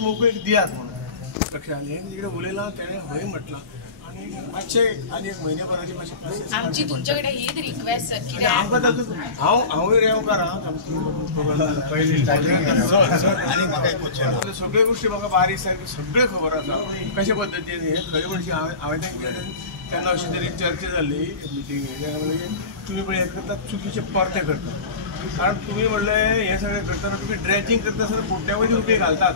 मोकळीक दियात म्हणून पक्षाने तिकडे उलयला त्याने हय म्हटलं आणि मातशे आणि एक म्हयनेभराची मातशे आमची तुमच्याकडे हीच रिक्वेस्ट आणि आमकां तातूंत हांवूय रेवकार सगळे गोष्टी म्हाका बारीक सारके सगळे खबर आसा कशे पद्दतीन हे खरे म्हणजे हांवें तेन्ना अशी तरेन चर्चा जाल्ली मिटींग तुमी पळय हे करतात चुकीचे परते करतात कारण तुम्ही म्हणलें हे सगळें करतना तुमी ड्रेजिंग करता आसतना कोट्यावधी रुपये घालतात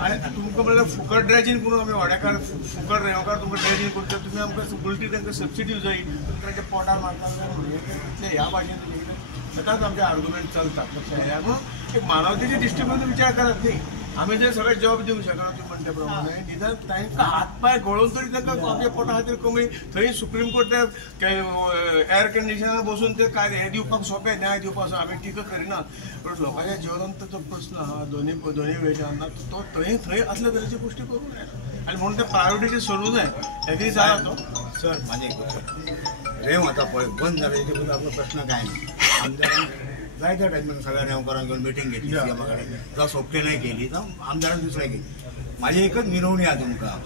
आणि तुमकां म्हणल्यार फुकट ड्रेजिंग करून आमी वाड्याकार फुकट रेवकार तुमकां ड्रेजिंग करता तुमी आमकां उलटी तांकां सबसिडी जाय तुमी तांच्या पोटार मारतात म्हणजे ह्या भाशेन तुमी सदांच आमचे आर्ग्युमेंट चलतात एक मानवतेचे दृश्टीकोन विचार करत न्ही आमी जे सगळे जॉब दिवंक शकना तुम्ही म्हणटे प्रमाणे निदान तांकां हात पांय गळोवन तरी तांकां आपल्या पोटा खातीर कमी थंय सुप्रीम कोर्ट ते एअर कंडिशनार बसून ते काय हे दिवपाक सोंपें न्याय दिवपाक आमी टिका करिना पण लोकांच्या जिवनांत जो प्रश्न आहा दोन्ही वेळेच्या तो थंय असल्या तरेची गोष्टी करूं नये आणि म्हणून ते प्रायोरिटी सोडूं नये हे कितें जाला तो सर माझे रेव आता पळय बंद जाले तेजे बद्दल आपलो प्रश्न काय नाही आमदारान जाय त्या टायमार सगळ्या रेवकारांक घेवन मिटींग घेतली सीएमा कडेन जावं सोपटे नाही केली जावं आमदारान दुसऱ्या केली म्हाजी एकच विनवणी आहा तुमकां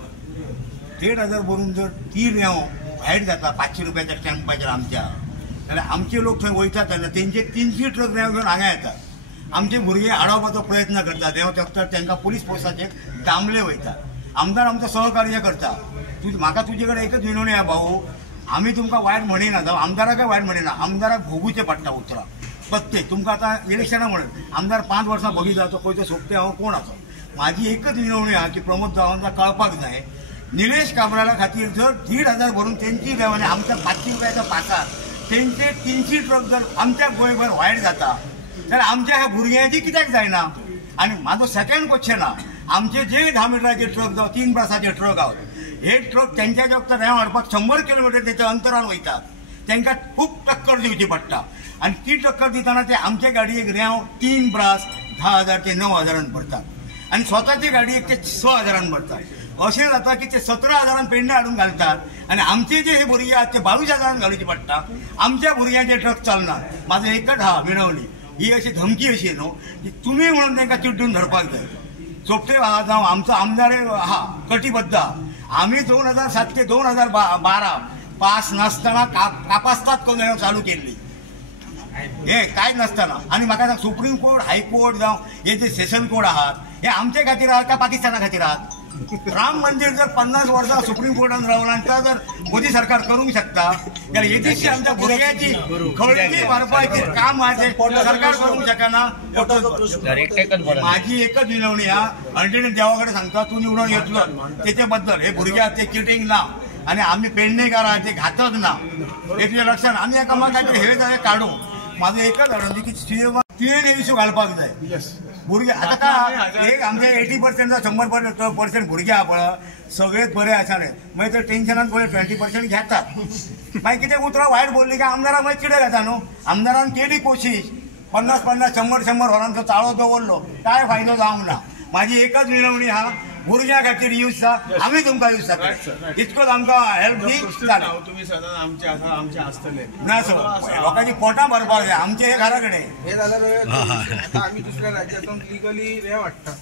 1,500 भरून जर ती रेव भायर जाता 500 रुपयाच्या स्टॅम्पाचेर आमच्या जाल्यार आमचे लोक थंय वयतात तेन्ना तेंचे 300 ट्रक रेव घेवन हांगा येतात आमचे भुरगे आडोवपाचो प्रयत्न करतात रेव तेंकतर तांकां पुलीस फोर्साचेर दामले वयतात आमदार आमचो सहकार्य करता म्हाका तुजे कडेन एकच विनवणी आहा भाऊ आमी तुमकां वायट म्हणिना जावं आमदाराकय वायट म्हणिना आमदाराक भोगूचें पडटा उतरां प्रत्येक तुमकां आतां इलेक्शनां म्हणत आमदार 5 वर्सां भोगी जाता खंयचो सोंपते हांव कोण आसा म्हाजी एकच विनवणी आहा की प्रमोद गांवकारांक कळपाक जाय निलेश काब्राला खातीर जर 1,500 भरून तेंची रेवणी आमच्या 500 रुपयाच्या पाकार तेंचे 300 ट्रक जर आमच्या गोंयभर वायट जाता जाल्यार आमच्या ह्या भुरग्यांची कित्याक जायना आनी म्हाजो सेकंड क्वेश्चन आहा आमचे जे 10 मिटराचे ट्रक जावं 3 बसाचे ट्रक आहात हे ट्रक त्यांच्या जगता रेंव हाडपाक 100 किलोमिटर त्याच्या अंतरान वयतात तांकां खूब टक्कर दिवची पडटा आणि ती टक्कर दिताना ते आमचे गाडयेक रेंव 3 ब्रास 10,000 ते 9,000 भरतात आणि स्वताचे गाडयेक ते 6,000 भरतात अशें जाता की ते 17,000 पेंडे हाडून घालतात आणि आमचे जे भुरगे आहात ते 22,000 घालूचे पडटा आमच्या भुरग्यांचे ट्रक चलनात माझो एकच हा विनवणी ही अशी धमकी अशी न्हू की तुमी म्हणून तांकां चिड्डून धरपाक जाय सोपटे जावं आमचो आमदार आहा कटिबद्ध आमी 2007 ते 2012 पास नासतना कापासतात करून चालू केल्ली हे काय नसताना आणि म्हाका सुप्रीम कोर्ट हायकोर्ट जावं हे जे सेशन कोर्ट आहात हे आमच्या खातीर आहात का पाकिस्ताना खातीर आहात राम मंदिर जर 50 वर्सां सुप्रीम कोर्टान रावला जर मोदी सरकार करूंक शकता जाल्यार येदीशी आमच्या भुरग्याची खळगी मारपाची काम आहे सरकार करूंक शकना माझी एकच विनवणी आहा अल्टिमेट देवा कडेन सांगता तूं निवडून येतलो तेचे बद्दल हे भुरगे ते चिटींग ना आणि आम्ही पेडणेकार आहात ते घातक ना हे तुझ्या लक्षात आम्ही एका म्हाका हे जाय काढू माझं एकच अडवली की तुवें इश्यू घालपाक जाय भुरगे आता काय एक आमचे 80% 100% भुरगे आहा पळय सगळेच बरे आसाले मागीर ते टेन्शनान पळय 20% घेतात मागीर कितें उतरां वायट बोलली की आमदाराक मागीर कितें घेता न्हू आमदारान केली कोशिश 50-50 100-100 वरांचो ताळो दवरलो काय फायदो जावंक ना माझी एकच विनवणी आहा भुरग्यां खातीर यूज आमी तुमकां यूज जाता इतकोच आमकां हेल्प दी तुम्ही सदांच आमचे आसतले ना सर लोकांची पोटां भरपाक जाय आमचे हे घरा कडेन हे जाल्यार आमी दुसऱ्या राज्यांतून लिगली रेंव हाडटा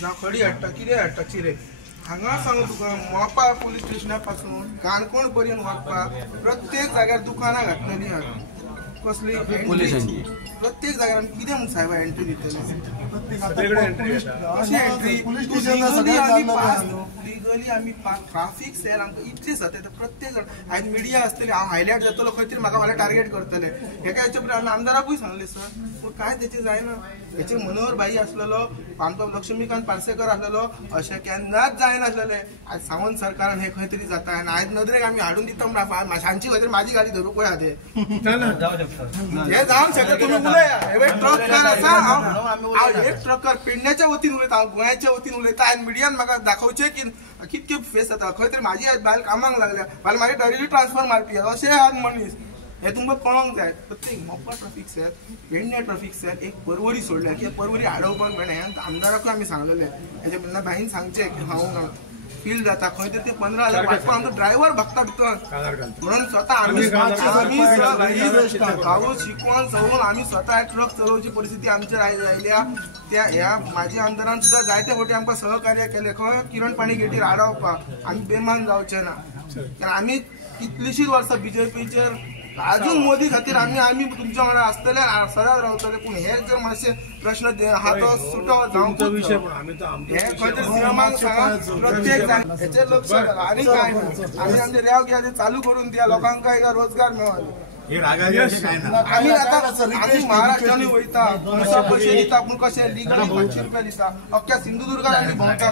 जावं खडी हाडटा कितें हाडटा चिरे हांगा सांगू तुका मोपा पुलीस स्टेशना पासून काणकोण पर्यंत वचपाक प्रत्येक जाग्यार दुकानां घातलेलीं आहा कसली प्रत्येक जाग्यार आमी कितें म्हूण साहेब एंट्री दितले अशी एंट्री लिगली आमी ट्राफीक सेल आमकां इतली जाता प्रत्येक जाण आयज मिडिया आसतली हांव हायलायट जातलो खंय तरी म्हाका फाल्यां टार्गेट करतले हेका हेच्या पयलीं आमदाराकूय सांगले सर पूण काय तेचें जायना हेचेर मनोहर भाई आसलेलो आमचो लक्ष्मीकांत पार्सेकर आसलेलो अशें केन्नाच जायनासलेलें आयज सावंत सरकारान हे खंय तरी जाता आनी आयज नदरेक आमी हाडून दिता म्हणून सांजची खंय तरी म्हाजी गाडी धरूंक पळय ते हे जावंक शकता तुमी उलया हे ट्रककार आसा हांव एक ट्रककार पेडण्याच्या वतीन उलयता हांव गोंयाच्या वतीन उलयता आनी मिडियान म्हाका दाखोवचें की कितके फेस जाता खंय तरी म्हाजी आयज बायल कामाक लागल्या फाल्यां म्हाजे डायरेक्टली ट्रान्सफर मारपी अशें आहात मनीस हे तुमकां कळोंक जाय प्रत्येक Mopa traffic cell Pernem traffic cell एक परवरी सोडल्या कित्याक परवरी आडोवपाक मेळना हें आमदाराकूय आमी सांगलेलें हेच्या भाईन सांगचें की हांव फील जाता खंय तरी ते 15,000 वाटपाक आमचो ड्रायव्हर भक्ता भितर कागार घालता म्हणून स्वतः आम्ही भाऊ शिकवून सवरून आम्ही स्वतः ट्रक चलोवची परिस्थिती आमच्या आयल्या त्या ह्या माझी आमदारान सुद्धा जायते फावटी आमकां सहकार्य केले खंय किरण पाणी गेटीर आडवपाक आमी बेमान जावचे ना कारण आम्ही कितलीशीच वर्सां बीजेपीचेर अजून मोदी खातीर आम्ही तुमच्या वांगडा आसतले सदांच रावतले पूण हे जर मातशे प्रश्न हा तो सुटो तुमचो विषय जावंक पण आम्ही तो हे खंय तरी सीएमाक सांगा प्रत्येक जाण हेचेर लक्ष घाला आणि काय आम्ही आमचे रेव घ्या ते चालू करून द्या लोकांक रोजगार मेळ्ळो हे रागाचे अशें काय ना आम्ही आता आम्ही महाराष्ट्राने वयता पैसे दिता पूण कशे लिगली 500 रुपया दिता अख्ख्या सिंधुदुर्गात आम्ही भोंवता